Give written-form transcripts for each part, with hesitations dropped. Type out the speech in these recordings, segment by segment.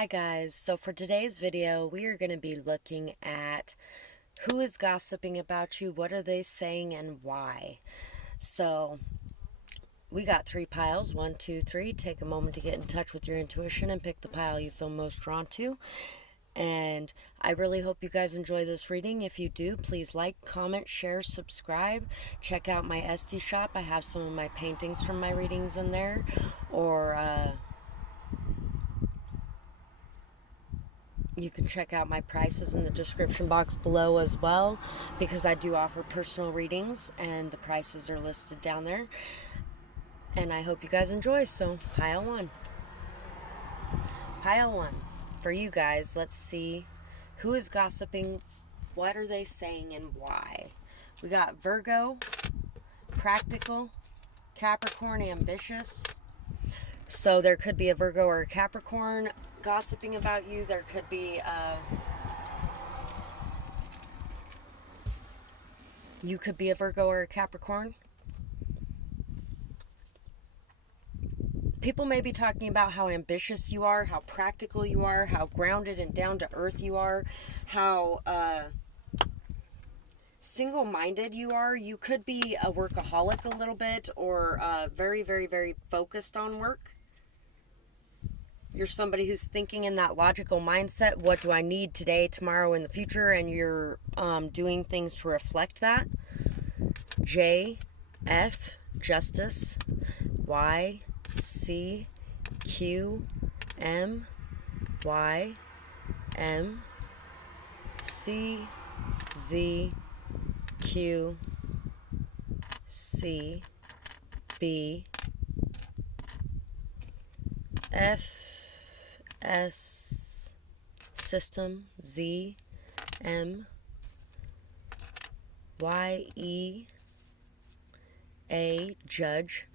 Hi guys, so for today's video we are going to be looking at who is gossiping about you, what are they saying, and why. So we got 3 piles, 1, 2, 3. Take a moment to get in touch with your intuition and pick the pile you feel most drawn to. And I really hope you guys enjoy this reading. If you do, please like, comment, share, subscribe. Check out my Etsy shop. I have some of my paintings from my readings in there. Or you can check out my prices in the description box below as well, because I do offer personal readings and the prices are listed down there. And I hope you guys enjoy. So pile 1. Pile 1. For you guys, let's see who is gossiping, what are they saying, and why. We got Virgo, practical, Capricorn, ambitious. So there could be a Virgo or a Capricorn gossiping about you. There could be you could be a Virgo or a Capricorn. People may be talking about how ambitious you are, how practical you are, how grounded and down to earth you are, how single-minded you are. You could be a workaholic a little bit, or very, very, very focused on work. You're somebody who's thinking in that logical mindset. What do I need today, tomorrow, in the future? And you're doing things to reflect that. J, F, justice. Y, C, Q, M, Y, M, C, Z, Q, C, B, F, S, system, Z, M, Y, E, A, judge.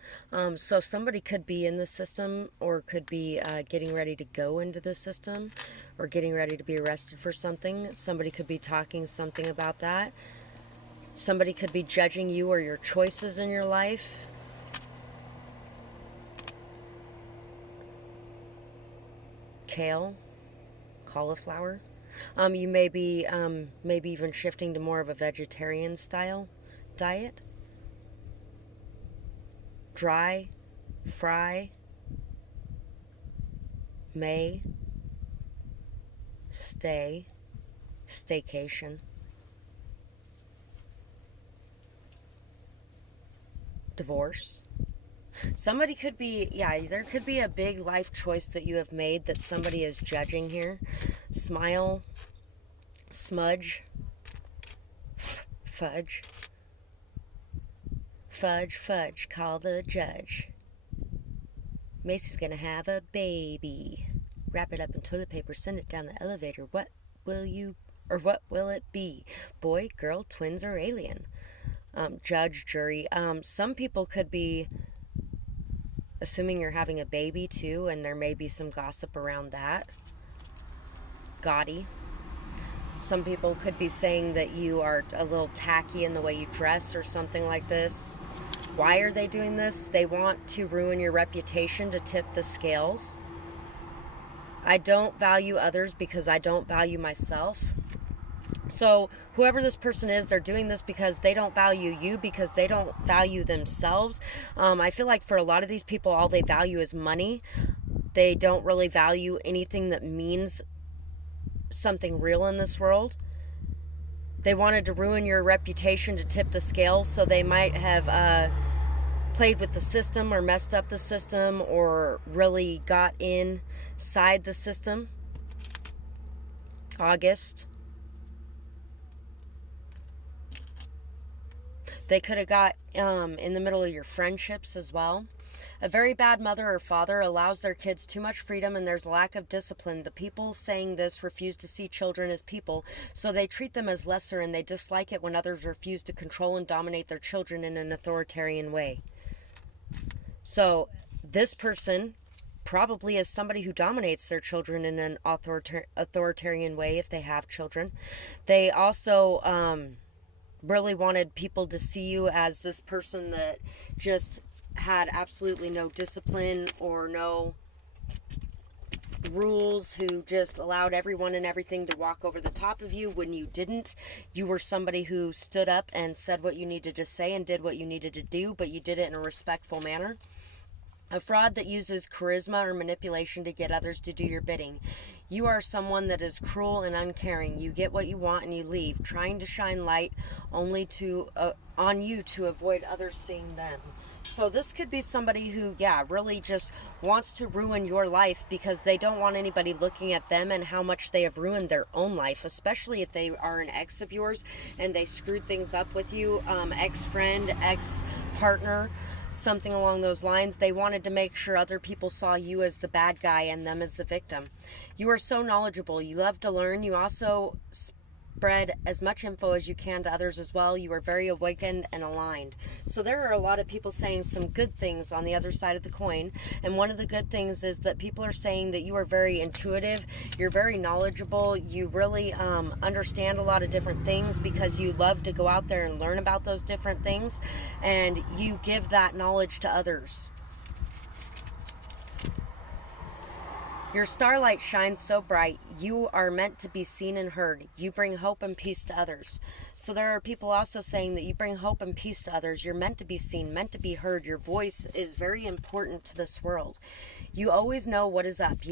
So somebody could be in the system, or could be getting ready to go into the system, or getting ready to be arrested for something. Somebody could be talking something about that. Somebody could be judging you or your choices in your life. Kale, cauliflower. You may be maybe even shifting to more of a vegetarian style diet. Dry, fry, may, stay, staycation, divorce. Somebody could be, there could be a big life choice that you have made that somebody is judging here. Smile, smudge, fudge, fudge, fudge, call the judge. Macy's gonna have a baby. Wrap it up in toilet paper, send it down the elevator. What will it be? Boy, girl, twins, or alien? Judge, jury. Some people could be assuming you're having a baby too, and there may be some gossip around that. Gaudy. Some people could be saying that you are a little tacky in the way you dress or something like this. Why are they doing this? They want to ruin your reputation to tip the scales. I don't value others because I don't value myself. So whoever this person is, they're doing this because they don't value you, because they don't value themselves. I feel like for a lot of these people, all they value is money. They don't really value anything that means something real in this world. They wanted to ruin your reputation to tip the scales, so they might have played with the system, or messed up the system, or really got inside the system. August. They could have got in the middle of your friendships as well. A very bad mother or father allows their kids too much freedom, and there's a lack of discipline. The people saying this refuse to see children as people, so they treat them as lesser, and they dislike it when others refuse to control and dominate their children in an authoritarian way. So this person probably is somebody who dominates their children in an authoritarian way if they have children. They also really wanted people to see you as this person that just had absolutely no discipline or no rules, who just allowed everyone and everything to walk over the top of you when you didn't. You were somebody who stood up and said what you needed to say and did what you needed to do, but you did it in a respectful manner. A fraud that uses charisma or manipulation to get others to do your bidding. You are someone that is cruel and uncaring. You get what you want and you leave, trying to shine light only on you to avoid others seeing them. So this could be somebody who, really just wants to ruin your life because they don't want anybody looking at them and how much they have ruined their own life, especially if they are an ex of yours and they screwed things up with you, ex-friend, ex-partner, something along those lines. They wanted to make sure other people saw you as the bad guy and them as the victim. You are so knowledgeable. You love to learn. You also spread as much info as you can to others as well. You are very awakened and aligned. So there are a lot of people saying some good things on the other side of the coin. And one of the good things is that people are saying that you are very intuitive. You're very knowledgeable. You really understand a lot of different things because you love to go out there and learn about those different things. And you give that knowledge to others. Your starlight shines so bright. You are meant to be seen and heard. You bring hope and peace to others. So there are people also saying that you bring hope and peace to others. You're meant to be seen, meant to be heard. Your voice is very important to this world. You always know what is up.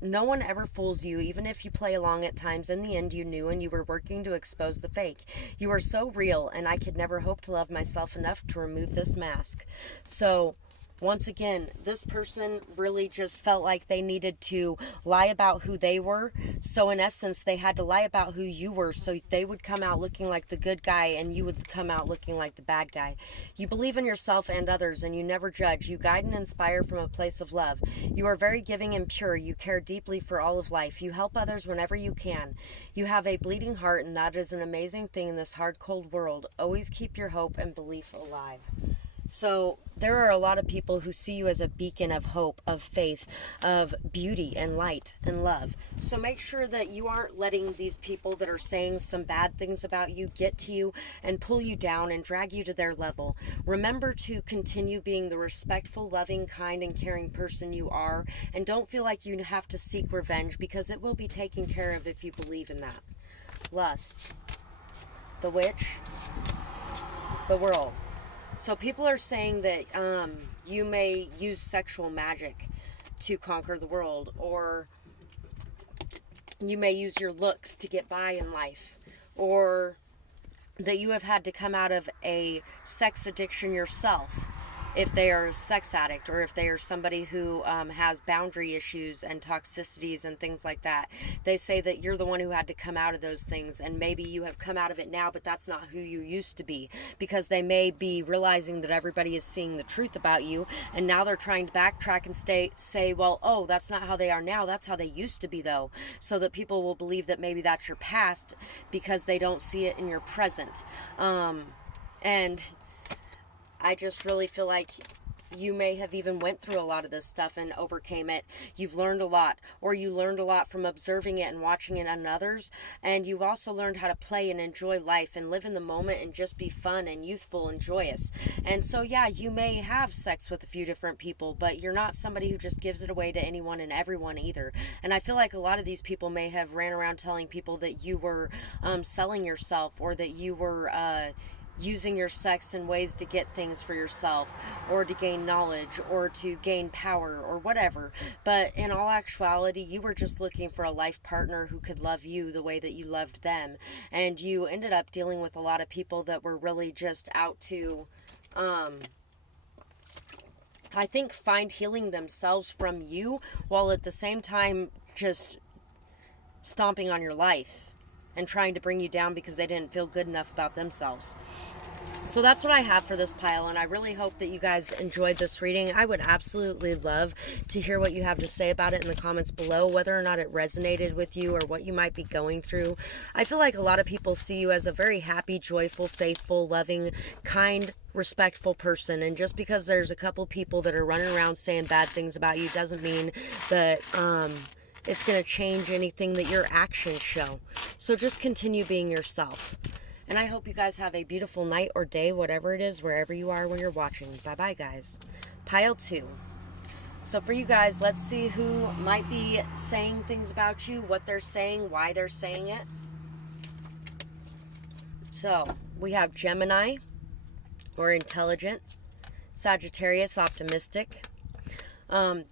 No one ever fools you, even if you play along at times. In the end, you knew and you were working to expose the fake. You are so real, and I could never hope to love myself enough to remove this mask. So once again, this person really just felt like they needed to lie about who they were. So in essence, they had to lie about who you were so they would come out looking like the good guy and you would come out looking like the bad guy. You believe in yourself and others and you never judge. You guide and inspire from a place of love. You are very giving and pure. You care deeply for all of life. You help others whenever you can. You have a bleeding heart, and that is an amazing thing in this hard, cold world. Always keep your hope and belief alive. So there are a lot of people who see you as a beacon of hope, of faith, of beauty and light and love. So make sure that you aren't letting these people that are saying some bad things about you get to you and pull you down and drag you to their level. Remember to continue being the respectful, loving, kind, and caring person you are, and don't feel like you have to seek revenge because it will be taken care of if you believe in that. Lust, the witch, the world. So people are saying that you may use sexual magic to conquer the world, or you may use your looks to get by in life, or that you have had to come out of a sex addiction yourself. If they are a sex addict, or if they are somebody who has boundary issues and toxicities and things like that. They say that you're the one who had to come out of those things, and maybe you have come out of it now, but that's not who you used to be, because they may be realizing that everybody is seeing the truth about you, and now they're trying to backtrack and say, well, oh, that's not how they are now, that's how they used to be though, so that people will believe that maybe that's your past because they don't see it in your present. And I just really feel like you may have even went through a lot of this stuff and overcame it. You've learned a lot, or you learned a lot from observing it and watching it on others. And you've also learned how to play and enjoy life and live in the moment and just be fun and youthful and joyous. And so, yeah, you may have sex with a few different people, but you're not somebody who just gives it away to anyone and everyone either. And I feel like a lot of these people may have ran around telling people that you were selling yourself, or that you were using your sex in ways to get things for yourself, or to gain knowledge, or to gain power, or whatever. But in all actuality, you were just looking for a life partner who could love you the way that you loved them. And you ended up dealing with a lot of people that were really just out to, I think, find healing themselves from you, while at the same time just stomping on your life and trying to bring you down because they didn't feel good enough about themselves. So that's what I have for this pile, and I really hope that you guys enjoyed this reading. I would absolutely love to hear what you have to say about it in the comments below, whether or not it resonated with you or what you might be going through. I feel like a lot of people see you as a very happy, joyful, faithful, loving, kind, respectful person, and just because there's a couple people that are running around saying bad things about you doesn't mean that it's going to change anything that your actions show. So just continue being yourself. And I hope you guys have a beautiful night or day, whatever it is, wherever you are when you're watching. Bye-bye, guys. Pile 2. So for you guys, let's see who might be saying things about you, what they're saying, why they're saying it. So we have Gemini, or intelligent, Sagittarius, optimistic.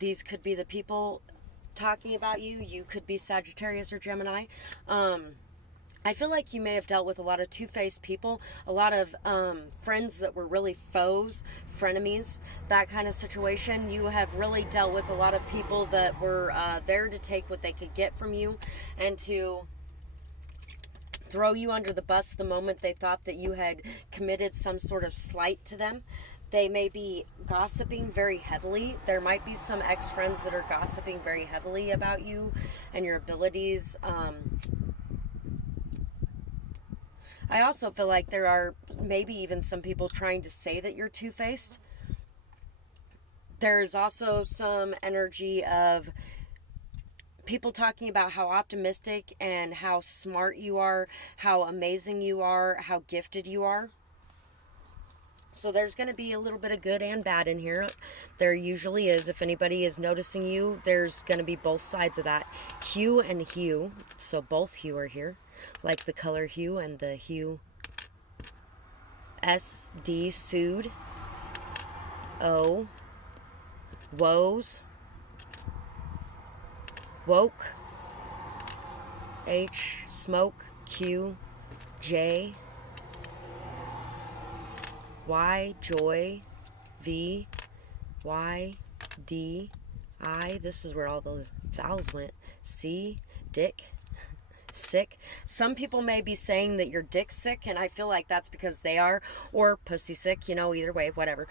These could be the people talking about you. You could be Sagittarius or Gemini. I feel like you may have dealt with a lot of two-faced people, a lot of friends that were really foes, frenemies, that kind of situation. You have really dealt with a lot of people that were there to take what they could get from you and to throw you under the bus the moment they thought that you had committed some sort of slight to them. They may be gossiping very heavily. There might be some ex-friends that are gossiping very heavily about you and your abilities. I also feel like there are maybe even some people trying to say that you're two-faced. There's also some energy of people talking about how optimistic and how smart you are, how amazing you are, how gifted you are. So there's going to be a little bit of good and bad in here. There usually is. If anybody is noticing you, there's going to be both sides of that. Hue and hue. So both hue are here. Like the color hue and the hue. SD, soothe. O, woes. Woke. H, smoke. Q, J. Y, joy. V, Y, D, I. This is where all the vowels went. C, dick. Sick. Some people may be saying that you're dick sick, and I feel like that's because they are, or pussy sick, you know, either way, whatever.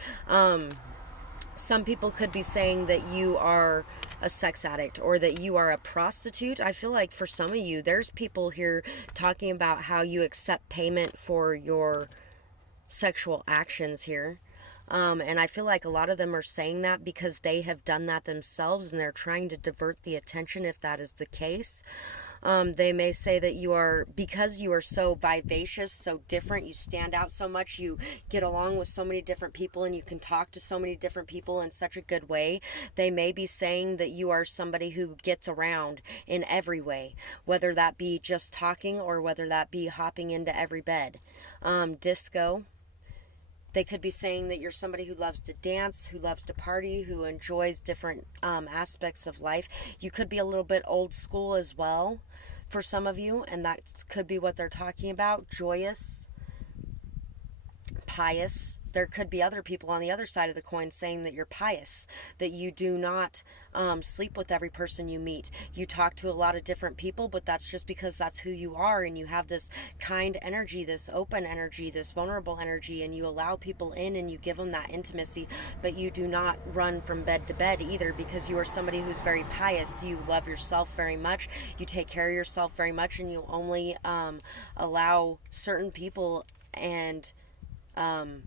Some people could be saying that you are a sex addict or that you are a prostitute. I feel like for some of you, there's people here talking about how you accept payment for your sexual actions here. And I feel like a lot of them are saying that because they have done that themselves and they're trying to divert the attention if that is the case. They may say that you are, because you are so vivacious, so different, you stand out so much, you get along with so many different people and you can talk to so many different people in such a good way. They may be saying that you are somebody who gets around in every way, whether that be just talking or whether that be hopping into every bed. Disco. They could be saying that you're somebody who loves to dance, who loves to party, who enjoys different aspects of life. You could be a little bit old school as well for some of you, and that could be what they're talking about. Joyous, pious. There could be other people on the other side of the coin saying that you're pious, that you do not sleep with every person you meet. You talk to a lot of different people, but that's just because that's who you are, and you have this kind energy, this open energy, this vulnerable energy, and you allow people in and you give them that intimacy, but you do not run from bed to bed either, because you are somebody who's very pious. You love yourself very much, you take care of yourself very much, and you only allow certain people and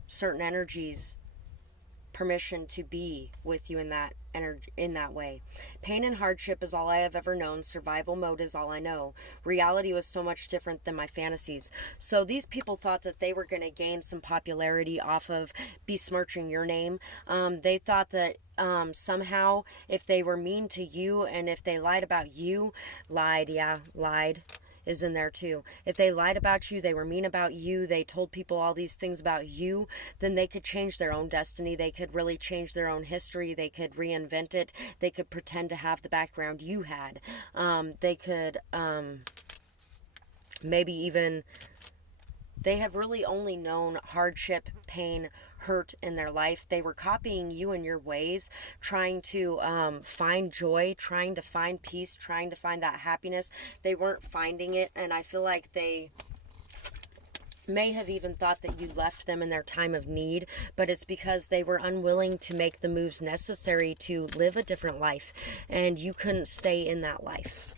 certain energies permission to be with you in that energy, in that way. Pain and hardship is all I have ever known. Survival mode is all I know. Reality was so much different than my fantasies. So these people thought that they were going to gain some popularity off of besmirching your name. They thought that somehow if they were mean to you and if they lied about you, lied is in there too. If they lied about you, they were mean about you, they told people all these things about you, then they could change their own destiny. They could really change their own history. They could reinvent it. They could pretend to have the background you had. They could maybe even, they have really only known hardship, pain, hurt in their life. They were copying you and your ways, trying to find joy, trying to find peace, trying to find that happiness. They weren't finding it, and I feel like they may have even thought that you left them in their time of need, but it's because they were unwilling to make the moves necessary to live a different life, and you couldn't stay in that life.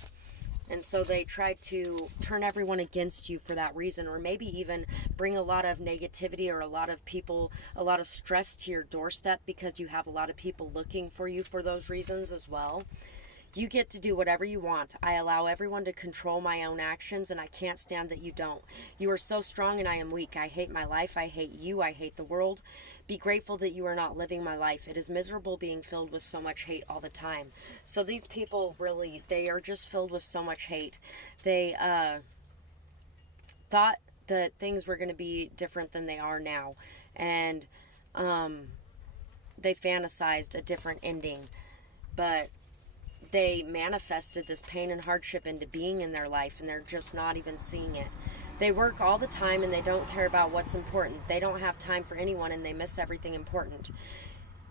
And so they tried to turn everyone against you for that reason, or maybe even bring a lot of negativity or a lot of people, a lot of stress to your doorstep, because you have a lot of people looking for you for those reasons as well. You get to do whatever you want. I allow everyone to control my own actions, and I can't stand that you don't. You are so strong and I am weak. I hate my life. I hate you. I hate the world. Be grateful that you are not living my life. It is miserable being filled with so much hate all the time. So these people really, they are just filled with so much hate. They thought that things were going to be different than they are now. And they fantasized a different ending. But they manifested this pain and hardship into being in their life, and they're just not even seeing it. They work all the time and they don't care about what's important. They don't have time for anyone and they miss everything important.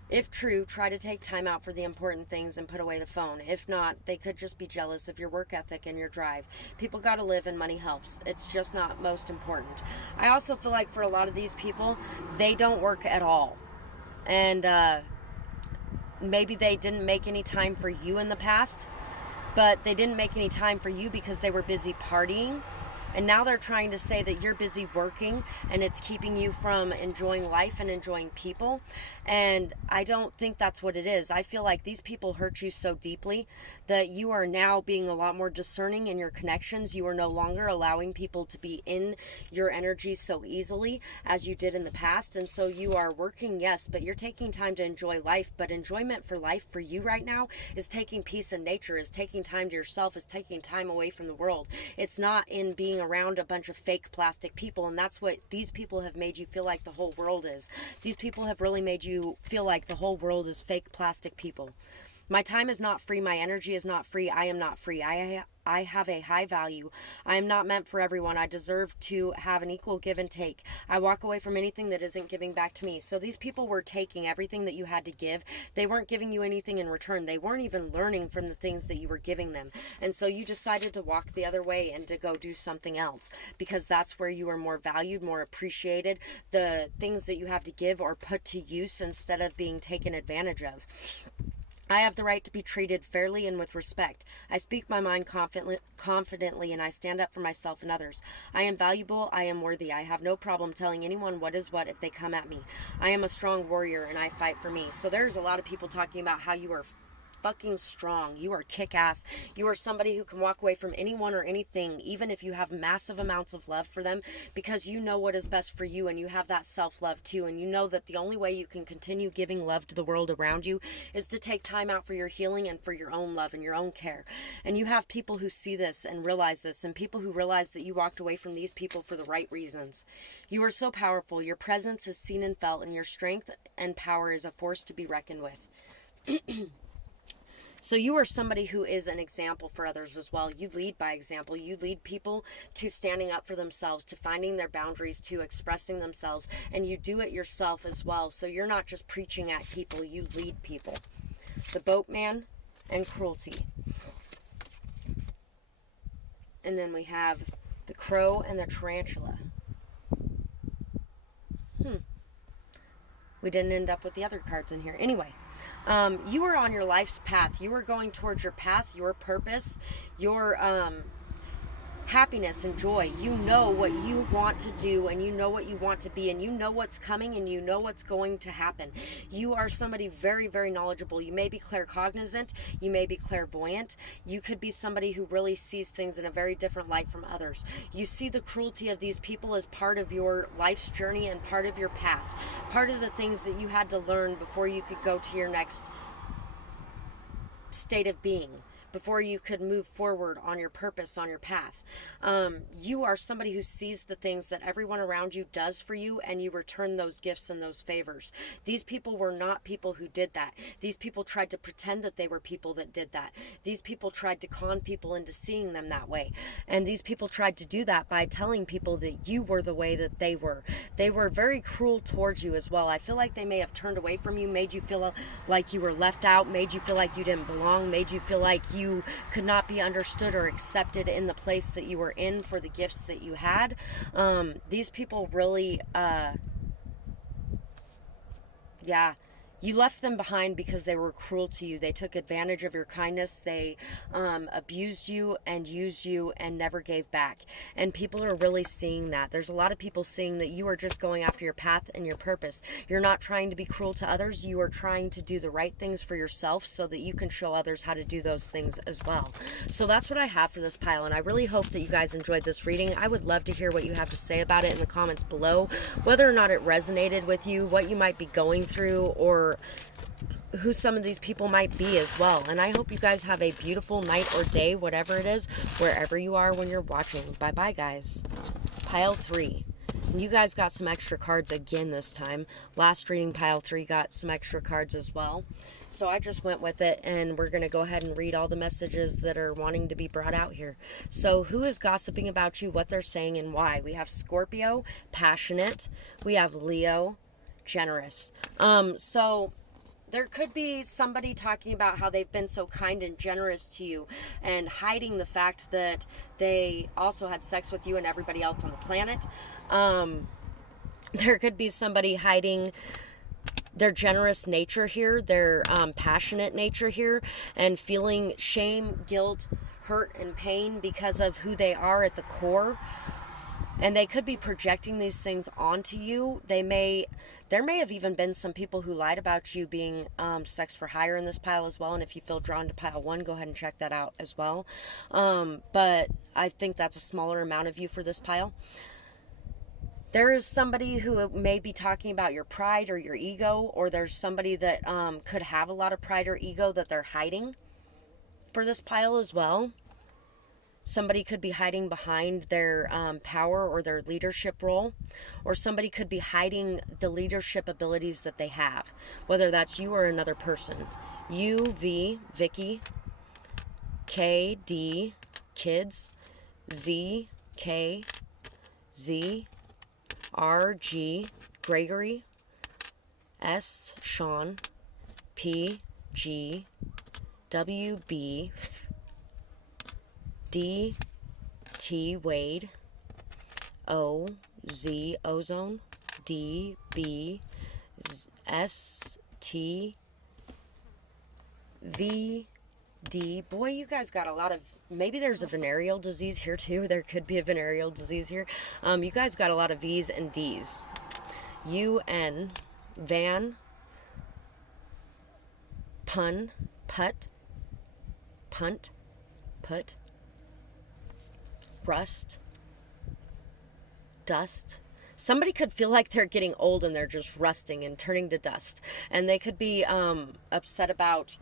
If true, try to take time out for the important things and put away the phone. If not, they could just be jealous of your work ethic and your drive. People gotta live and money helps. It's just not most important. I also feel like for a lot of these people, they don't work at all. And maybe they didn't make any time for you in the past, but they didn't make any time for you because they were busy partying. And now they're trying to say that you're busy working and it's keeping you from enjoying life and enjoying people. And I don't think that's what it is. I feel like these people hurt you so deeply that you are now being a lot more discerning in your connections. You are no longer allowing people to be in your energy so easily as you did in the past. And so you are working, yes, but you're taking time to enjoy life. But enjoyment for life for you right now is taking peace in nature, is taking time to yourself, is taking time away from the world. It's not in being around a bunch of fake plastic people, and that's what these people have made you feel like the whole world is. These people have really made you feel like the whole world is fake plastic people. My time is not free. My energy is not free. I am not free. I have a high value. I am not meant for everyone. I deserve to have an equal give and take. I walk away from anything that isn't giving back to me. So these people were taking everything that you had to give. They weren't giving you anything in return. They weren't even learning from the things that you were giving them. And so you decided to walk the other way and to go do something else because that's where you are more valued, more appreciated. The things that you have to give are put to use instead of being taken advantage of. I have the right to be treated fairly and with respect. I speak my mind confidently and I stand up for myself and others. I am valuable. I am worthy. I have no problem telling anyone what is what if they come at me. I am a strong warrior and I fight for me. So there's a lot of people talking about how you are fucking strong. You are kick-ass. You are somebody who can walk away from anyone or anything, even if you have massive amounts of love for them, because you know what is best for you and you have that self-love too. And you know that the only way you can continue giving love to the world around you is to take time out for your healing and for your own love and your own care. And you have people who see this and realize this, and people who realize that you walked away from these people for the right reasons. You are so powerful. Your presence is seen and felt, and your strength and power is a force to be reckoned with. So you are somebody who is an example for others as well. You lead by example. You lead people to standing up for themselves, to finding their boundaries, to expressing themselves, and you do it yourself as well. So you're not just preaching at people, you lead people. The boatman and cruelty. And then we have the crow and the tarantula. We didn't end up with the other cards in here. Anyway. You are on your life's path. You are going towards your path, your purpose, your happiness and joy. You know what you want to do and you know what you want to be and you know what's coming and you know what's going to happen. You are somebody very, very knowledgeable. You may be claircognizant. You may be clairvoyant. You could be somebody who really sees things in a very different light from others. You see the cruelty of these people as part of your life's journey and part of your path. Part of the things that you had to learn before you could go to your next state of being, before you could move forward on your purpose, on your path. You are somebody who sees the things that everyone around you does for you, and you return those gifts and those favors. These people were not people who did that. These people tried to pretend that they were people that did that. These people tried to con people into seeing them that way. And these people tried to do that by telling people that you were the way that they were. They were very cruel towards you as well. I feel like they may have turned away from you, made you feel like you were left out, made you feel like you didn't belong, made you feel like you could not be understood or accepted in the place that you were in for the gifts that you had. These people really, You left them behind because they were cruel to you. They took advantage of your kindness. They abused you and used you and never gave back. And people are really seeing that. There's a lot of people seeing that you are just going after your path and your purpose. You're not trying to be cruel to others. You are trying to do the right things for yourself so that you can show others how to do those things as well. So that's what I have for this pile. And I really hope that you guys enjoyed this reading. I would love to hear what you have to say about it in the comments below. Whether or not it resonated with you, what you might be going through, or who some of these people might be as well. And I hope you guys have a beautiful night or day, whatever it is, wherever you are when you're watching. Bye bye, guys. Pile 3. You guys got some extra cards again this time. Last reading, pile 3, got some extra cards as well. So I just went with it, and we're going to go ahead and read all the messages that are wanting to be brought out here. So who is gossiping about you, what they're saying, and why? We have Scorpio, passionate. We have Leo, generous. So there could be somebody talking about how they've been so kind and generous to you and hiding the fact that they also had sex with you and everybody else on the planet. There could be somebody hiding their generous nature here, their passionate nature here, and feeling shame, guilt, hurt, and pain because of who they are at the core. And they could be projecting these things onto you. There may have even been some people who lied about you being sex for hire in this pile as well. And if you feel drawn to pile 1, go ahead and check that out as well. But I think that's a smaller amount of you for this pile. There is somebody who may be talking about your pride or your ego, or there's somebody that could have a lot of pride or ego that they're hiding for this pile as well. Somebody could be hiding behind their power or their leadership role, or somebody could be hiding the leadership abilities that they have, whether that's you or another person. U, V, Vicky, K, D, kids, Z, K, Z, R, G, Gregory, S, Sean, P, G, W, B, D, T, Wade, O, Z, Ozone, D, B, S, T, V, D. Boy, you guys got a lot of, maybe there's a venereal disease here too. There could be a venereal disease here. You guys got a lot of V's and D's. U, N, van, pun, put, punt, put, rust, dust. Somebody could feel like they're getting old and they're just rusting and turning to dust. And they could be upset about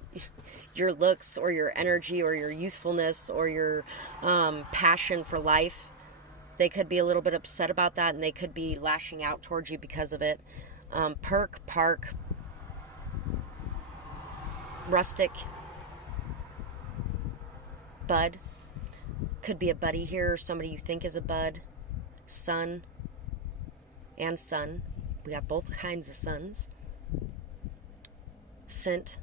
your looks or your energy or your youthfulness or your passion for life. They could be a little bit upset about that, and they could be lashing out towards you because of it. Perk, park, rustic, bud. Could be a buddy here, or somebody you think is a bud. Sun and sun. We got both kinds of suns. Scent.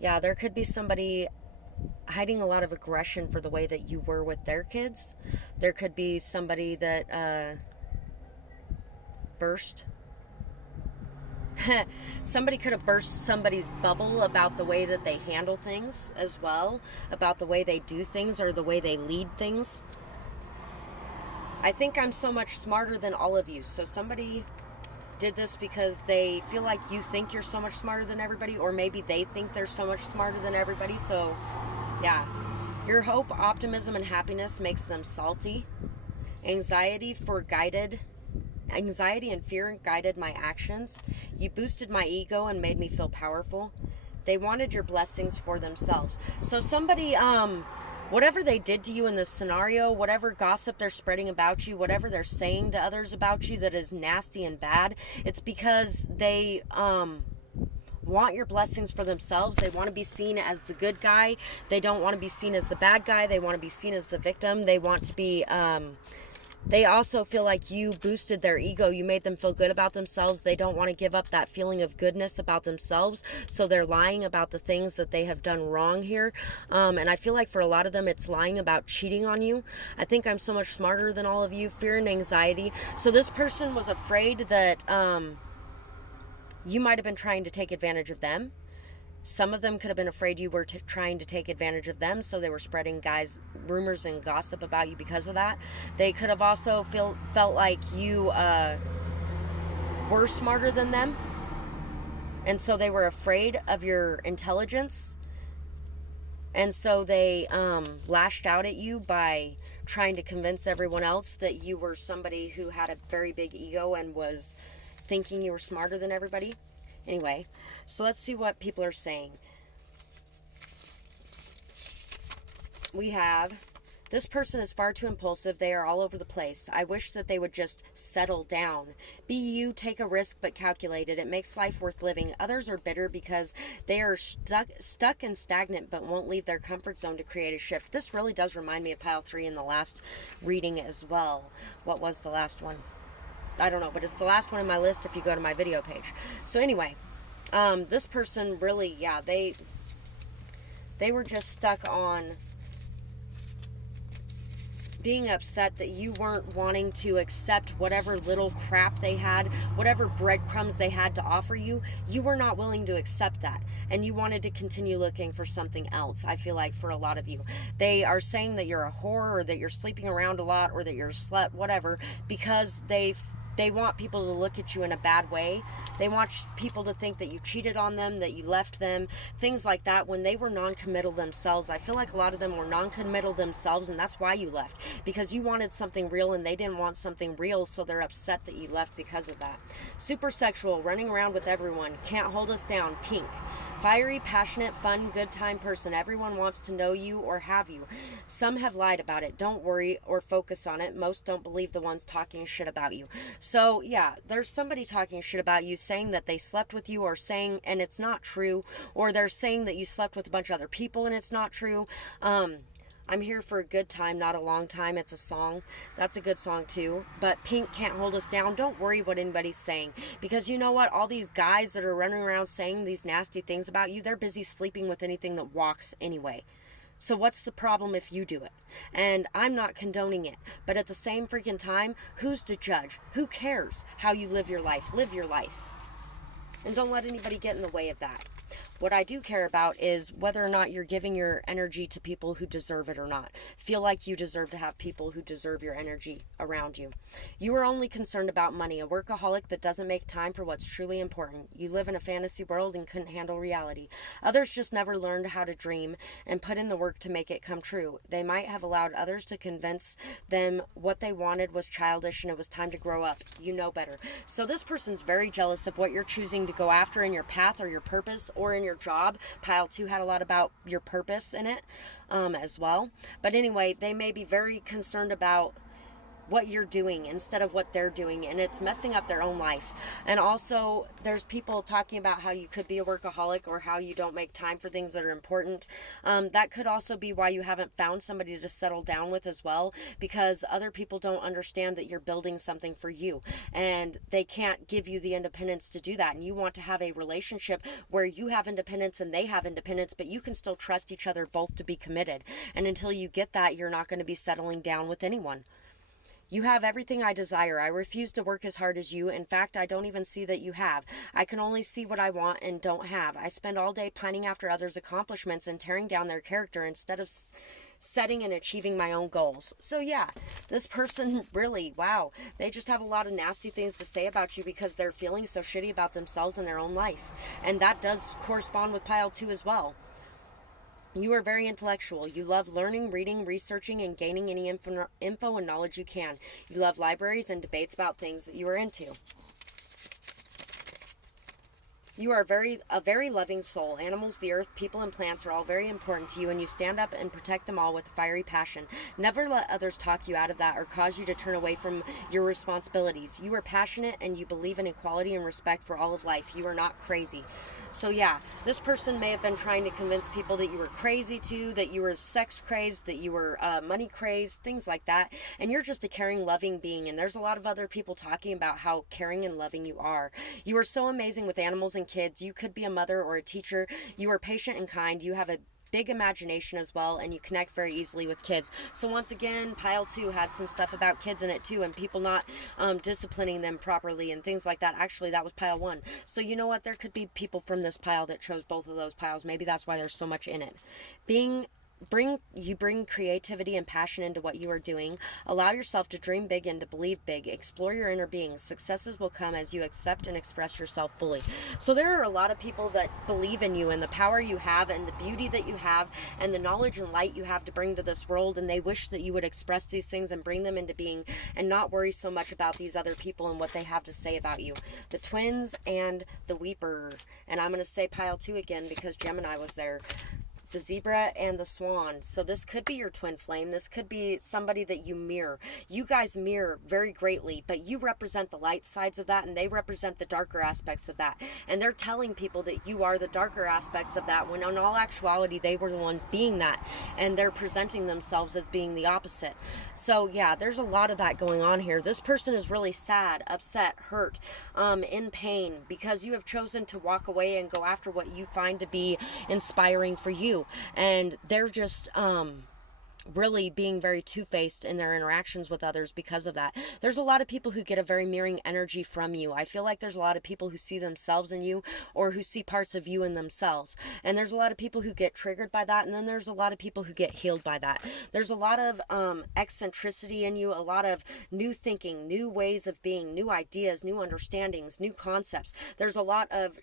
Yeah, there could be somebody hiding a lot of aggression for the way that you were with their kids. There could be somebody that burst. Somebody could have burst somebody's bubble about the way that they handle things as well, about the way they do things or the way they lead things. I think I'm so much smarter than all of you. So somebody did this because they feel like you think you're so much smarter than everybody, or maybe they think they're so much smarter than everybody. So yeah, your hope, optimism, and happiness makes them salty. Anxiety and fear guided my actions. You boosted my ego and made me feel powerful. They wanted your blessings for themselves. So somebody, whatever they did to you in this scenario, whatever gossip they're spreading about you, whatever they're saying to others about you that is nasty and bad, it's because they want your blessings for themselves. They want to be seen as the good guy. They don't want to be seen as the bad guy. They want to be seen as the victim. They want to be They also feel like you boosted their ego. You made them feel good about themselves. They don't want to give up that feeling of goodness about themselves. So they're lying about the things that they have done wrong here. And I feel like for a lot of them, it's lying about cheating on you. I think I'm so much smarter than all of you. Fear and anxiety. So this person was afraid that you might have been trying to take advantage of them. Some of them could have been afraid you were trying to take advantage of them, so they were spreading rumors and gossip about you because of that. They could have also felt like you were smarter than them, and so they were afraid of your intelligence, and so they lashed out at you by trying to convince everyone else that you were somebody who had a very big ego and was thinking you were smarter than everybody. Anyway, so let's see what people are saying. We have, this person is far too impulsive. They are all over the place. I wish that they would just settle down. Be you, take a risk, but calculate it. It makes life worth living. Others are bitter because they are stuck and stagnant, but won't leave their comfort zone to create a shift. This really does remind me of pile 3 in the last reading as well. What was the last one? I don't know, but it's the last one in my list if you go to my video page. So anyway, this person really, yeah, they were just stuck on being upset that you weren't wanting to accept whatever little crap they had, whatever breadcrumbs they had to offer you. You were not willing to accept that, and you wanted to continue looking for something else. I feel like for a lot of you, they are saying that you're a whore, or that you're sleeping around a lot, or that you're a slut, whatever, because they want people to look at you in a bad way. They want people to think that you cheated on them, that you left them, things like that, when they were non-committal themselves. I feel like a lot of them were non-committal themselves, and that's why you left, because you wanted something real and they didn't want something real, so they're upset that you left because of that. Super sexual, running around with everyone, can't hold us down, pink. Fiery, passionate, fun, good time person. Everyone wants to know you or have you. Some have lied about it. Don't worry or focus on it. Most don't believe the ones talking shit about you. So yeah, there's somebody talking shit about you, saying that they slept with you, or saying, and it's not true, or they're saying that you slept with a bunch of other people and it's not true. I'm here for a good time, not a long time. It's a song. That's a good song too. But pink, can't hold us down. Don't worry what anybody's saying, because you know what? All these guys that are running around saying these nasty things about you, they're busy sleeping with anything that walks anyway. So what's the problem if you do it? And I'm not condoning it. But at the same freaking time, who's to judge? Who cares how you live your life? Live your life. And don't let anybody get in the way of that. What I do care about is whether or not you're giving your energy to people who deserve it or not. Feel like you deserve to have people who deserve your energy around you. You are only concerned about money, a workaholic that doesn't make time for what's truly important. You live in a fantasy world and couldn't handle reality. Others just never learned how to dream and put in the work to make it come true. They might have allowed others to convince them what they wanted was childish and it was time to grow up. You know better. So this person's very jealous of what you're choosing to go after in your path or your purpose or in your job. Pile 2 had a lot about your purpose in it as well. But anyway, they may be very concerned about what you're doing instead of what they're doing, and it's messing up their own life. And also there's people talking about how you could be a workaholic or how you don't make time for things that are important. That could also be why you haven't found somebody to settle down with as well, because other people don't understand that you're building something for you and they can't give you the independence to do that. And you want to have a relationship where you have independence and they have independence, but you can still trust each other both to be committed. And until you get that, you're not going to be settling down with anyone. You have everything I desire. I refuse to work as hard as you. In fact, I don't even see that you have. I can only see what I want and don't have. I spend all day pining after others' accomplishments and tearing down their character instead of setting and achieving my own goals. So yeah, this person really, wow, they just have a lot of nasty things to say about you because they're feeling so shitty about themselves and their own life. And that does correspond with pile 2 as well. You are very intellectual. You love learning, reading, researching, and gaining any info and knowledge you can. You love libraries and debates about things that you are into. You are a very loving soul. Animals, the earth, people, and plants are all very important to you, and you stand up and protect them all with fiery passion. Never let others talk you out of that or cause you to turn away from your responsibilities. You are passionate and you believe in equality and respect for all of life. You are not crazy. So yeah, this person may have been trying to convince people that you were crazy too, that you were sex crazed, that you were money crazed, things like that. And you're just a caring, loving being. And there's a lot of other people talking about how caring and loving you are. You are so amazing with animals and kids. You could be a mother or a teacher. You are patient and kind. You have a big imagination as well, and you connect very easily with kids. So once again, pile 2 had some stuff about kids in it too, and people not disciplining them properly and things like that. Actually, that was pile 1. So you know what, there could be people from this pile that chose both of those piles. Maybe that's why there's so much in it. Bring creativity and passion into what you are doing. Allow yourself to dream big and to believe big. Explore your inner being. Successes will come as you accept and express yourself fully. So there are a lot of people that believe in you and the power you have and the beauty that you have and the knowledge and light you have to bring to this world, and they wish that you would express these things and bring them into being and not worry so much about these other people and what they have to say about you. The twins and the weeper. And I'm going to say pile 2 again because Gemini was there. The zebra and the swan. So this could be your twin flame. This could be somebody that you mirror. You guys mirror very greatly, but you represent the light sides of that and they represent the darker aspects of that. And they're telling people that you are the darker aspects of that, when in all actuality they were the ones being that, and they're presenting themselves as being the opposite. So yeah, there's a lot of that going on here. This person is really sad, upset, hurt, in pain, because you have chosen to walk away and go after what you find to be inspiring for you. And they're just really being very two-faced in their interactions with others because of that. There's a lot of people who get a very mirroring energy from you. I feel like there's a lot of people who see themselves in you or who see parts of you in themselves. And there's a lot of people who get triggered by that, and then there's a lot of people who get healed by that. There's a lot of eccentricity in you, a lot of new thinking, new ways of being, new ideas, new understandings, new concepts. There's a lot of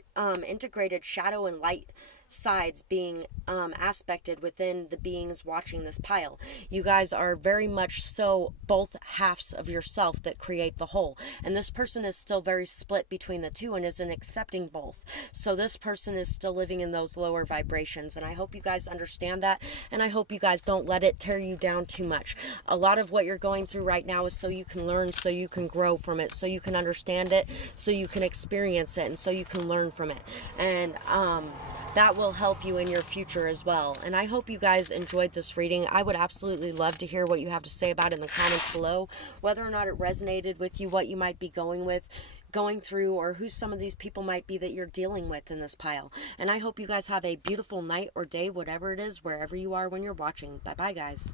integrated shadow and light sides being aspected within the beings watching this pile. You guys are very much so both halves of yourself that create the whole, and this person is still very split between the two and isn't accepting both. So this person is still living in those lower vibrations, and I hope you guys understand that, and I hope you guys don't let it tear you down too much. A lot of what you're going through right now is so you can learn, so you can grow from it, so you can understand it, so you can experience it, and so you can learn from it. And that will help you in your future as well. And I hope you guys enjoyed this reading. I would absolutely love to hear what you have to say about it in the comments below, whether or not it resonated with you, what you might be going through, or who some of these people might be that you're dealing with in this pile. And I hope you guys have a beautiful night or day, whatever it is, wherever you are when you're watching. Bye bye, guys.